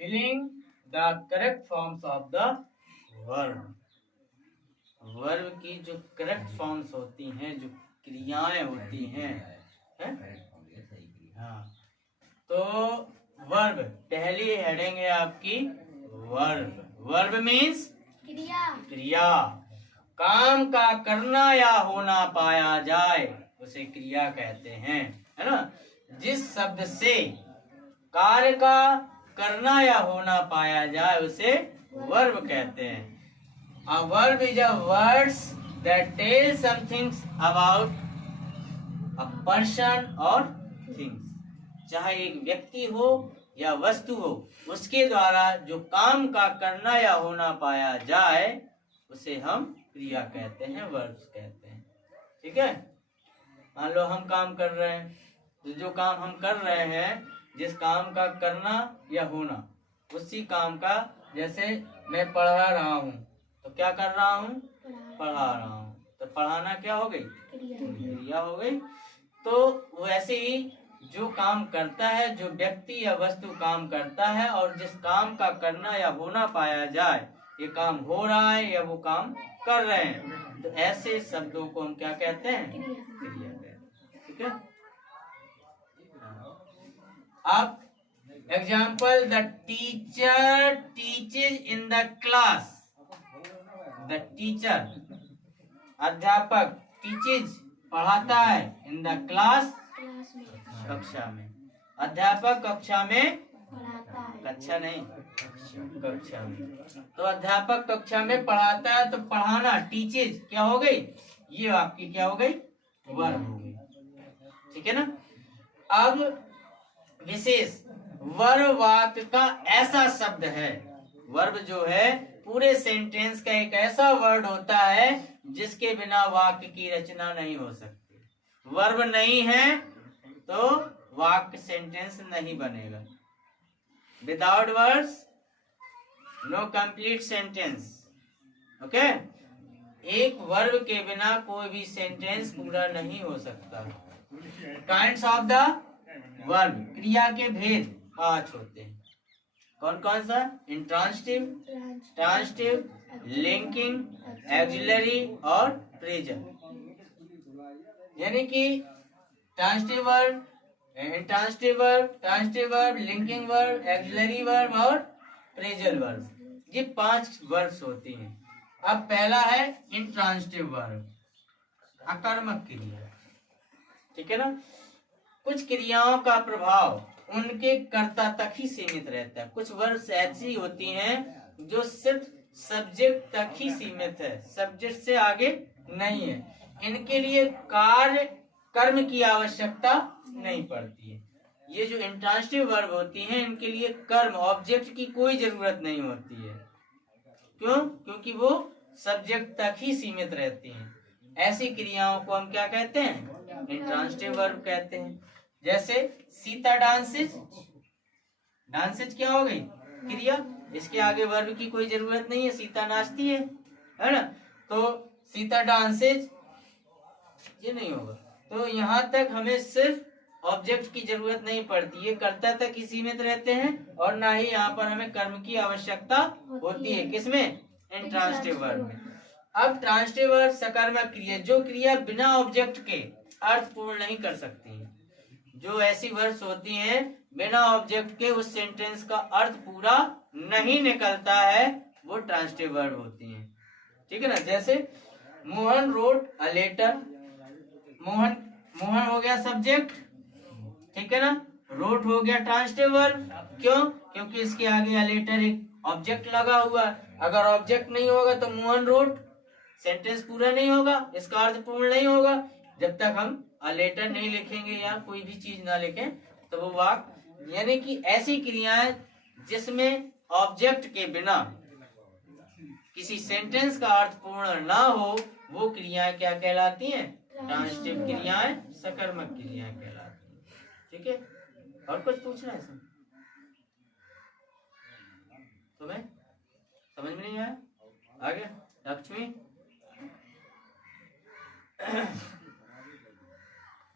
filling the correct forms of the verb. Verb की जो correct forms होती हैं, जो क्रियाएं होती हैं, हाँ, तो वर्ब पहली हेडिंग है आपकी वर्ब. वर्ब मीन्स क्रिया. क्रिया, काम का करना या होना पाया जाए उसे क्रिया कहते हैं, है ना. जिस शब्द से कार्य का करना या होना पाया जाए उसे वर्ब कहते हैं. A verb is a words that tell something about a person or things. चाहे एक व्यक्ति हो या वस्तु हो, उसके द्वारा जो काम का करना या होना पाया जाए उसे हम क्रिया कहते हैं, वर्ब्स कहते हैं. ठीक है. मान लो हम काम कर रहे हैं, तो जो काम हम कर रहे हैं, जिस काम का करना या होना, उसी काम का, जैसे मैं पढ़ा रहा हूँ, तो क्या कर रहा हूँ, पढ़ा रहा हूँ, तो पढ़ाना क्या हो गई, क्रिया हो गई. तो वैसे ही जो काम करता है, जो व्यक्ति या वस्तु काम करता है, और जिस काम का करना या होना पाया जाए, ये काम हो रहा है या वो काम कर रहे हैं, तो ऐसे शब्दों को हम क्या कहते हैं, क्रिया कहते हैं. ठीक है. अब example, the teacher teaches in the class. The teacher, अध्यापक, टीचेज पढ़ाता है, इन द क्लास कक्षा में. अध्यापक कक्षा में पढ़ाता है, कक्षा नहीं, कक्षा में. तो अध्यापक कक्षा में पढ़ाता है, तो पढ़ाना, टीचेज क्या हो गई, ये आपकी क्या हो गई, वर्ब हो गई. ठीक है ना. अब विशेष वर्ब वाक्य का ऐसा शब्द है. वर्ब जो है पूरे सेंटेंस का एक ऐसा वर्ड होता है जिसके बिना वाक्य की रचना नहीं हो सकती. वर्ब नहीं है तो वाक्य, सेंटेंस नहीं बनेगा. Without words no complete sentence. Okay. एक वर्ब के बिना कोई भी सेंटेंस पूरा नहीं हो सकता. काइंड्स ऑफ द वर्ब, क्रिया के भेद 5 होते हैं. कौन कौन सा? इंट्रांसिटिव, ट्रांसिटिव, लिंकिंग, ऑक्सिलरी और प्रेजेंट. यानी कि transitive verb, intransitive verb, transitive verb, linking verb, auxiliary verb और प्रेजेंट वर्ब. ये 5 वर्ब्स होती हैं. अब पहला है इंट्रांसिटिव वर्ब, अकर्मक क्रिया. ठीक है ना. कुछ क्रियाओं का प्रभाव उनके कर्ता तक ही सीमित रहता है. कुछ वर्ब्स ऐसी होती हैं जो सिर्फ सब्जेक्ट तक ही सीमित है, सब्जेक्ट से आगे नहीं है. इनके लिए कार्य कर्म की आवश्यकता नहीं पड़ती है. ये जो इंट्रांसिटिव वर्ब होती हैं, इनके लिए कर्म, ऑब्जेक्ट की कोई जरूरत नहीं होती है. क्यों? क्योंकि वो सब्जेक्ट तक ही सीमित रहती हैं. ऐसी क्रियाओं को हम क्या कहते हैं? इंट्रांसिटिव वर्ब कहते हैं. जैसे सीता डांसेज. डांसेज क्या हो गई? क्रिया. इसके आगे वर्ब की कोई जरूरत नहीं है, सीता नाचती है ना. तो सीता डांसेज ये नहीं होगा. तो यहाँ तक हमें सिर्फ ऑब्जेक्ट की जरूरत नहीं पड़ती है, कर्ता तक ही सीमित रहते हैं, और ना ही यहाँ पर हमें कर्म की आवश्यकता होती है. किसमें? इंट्रांसिटिव वर्ब में. अब ट्रांसिटिव वर्ब सकर्मक क्रिया, जो क्रिया बिना ऑब्जेक्ट के अर्थ पूर्ण नहीं कर सकती है. जो ऐसी वर्ड्स होती हैं बिना ऑब्जेक्ट के उस सेंटेंस का अर्थ पूरा नहीं निकलता है, वो ट्रांसिटिव वर्ब होती हैं. ठीक है ना. जैसे Mohan wrote a letter. Mohan, Mohan हो गया सब्जेक्ट. ठीक है ना. रोट हो गया ट्रांसिटिव वर्ब. क्यों? क्योंकि इसके आगे अ लेटर एक ऑब्जेक्ट लगा हुआ है. अगर ऑब्जेक्ट नहीं होगा तो मोहन रोट सेंटेंस पूरा नहीं होगा, इसका अर्थ पूर्ण नहीं होगा. जब तक हम अ लेटर नहीं लिखेंगे या कोई भी चीज ना लिखें तो वो वाक्य, यानी कि ऐसी क्रियाएं जिसमें ऑब्जेक्ट के बिना किसी सेंटेंस का अर्थ पूर्ण ना हो, वो क्रियाएं क्या कहलाती हैं? ट्रांसिटिव क्रियाएं, सकर्मक क्रियाएं कहलाती हैं. ठीक है. और कुछ पूछना है इसमें? तुम्हें समझ में नहीं आया? आगे लक्ष्मी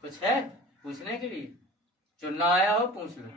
कुछ है पूछने के लिए? जो ना आया हो पूछ लो.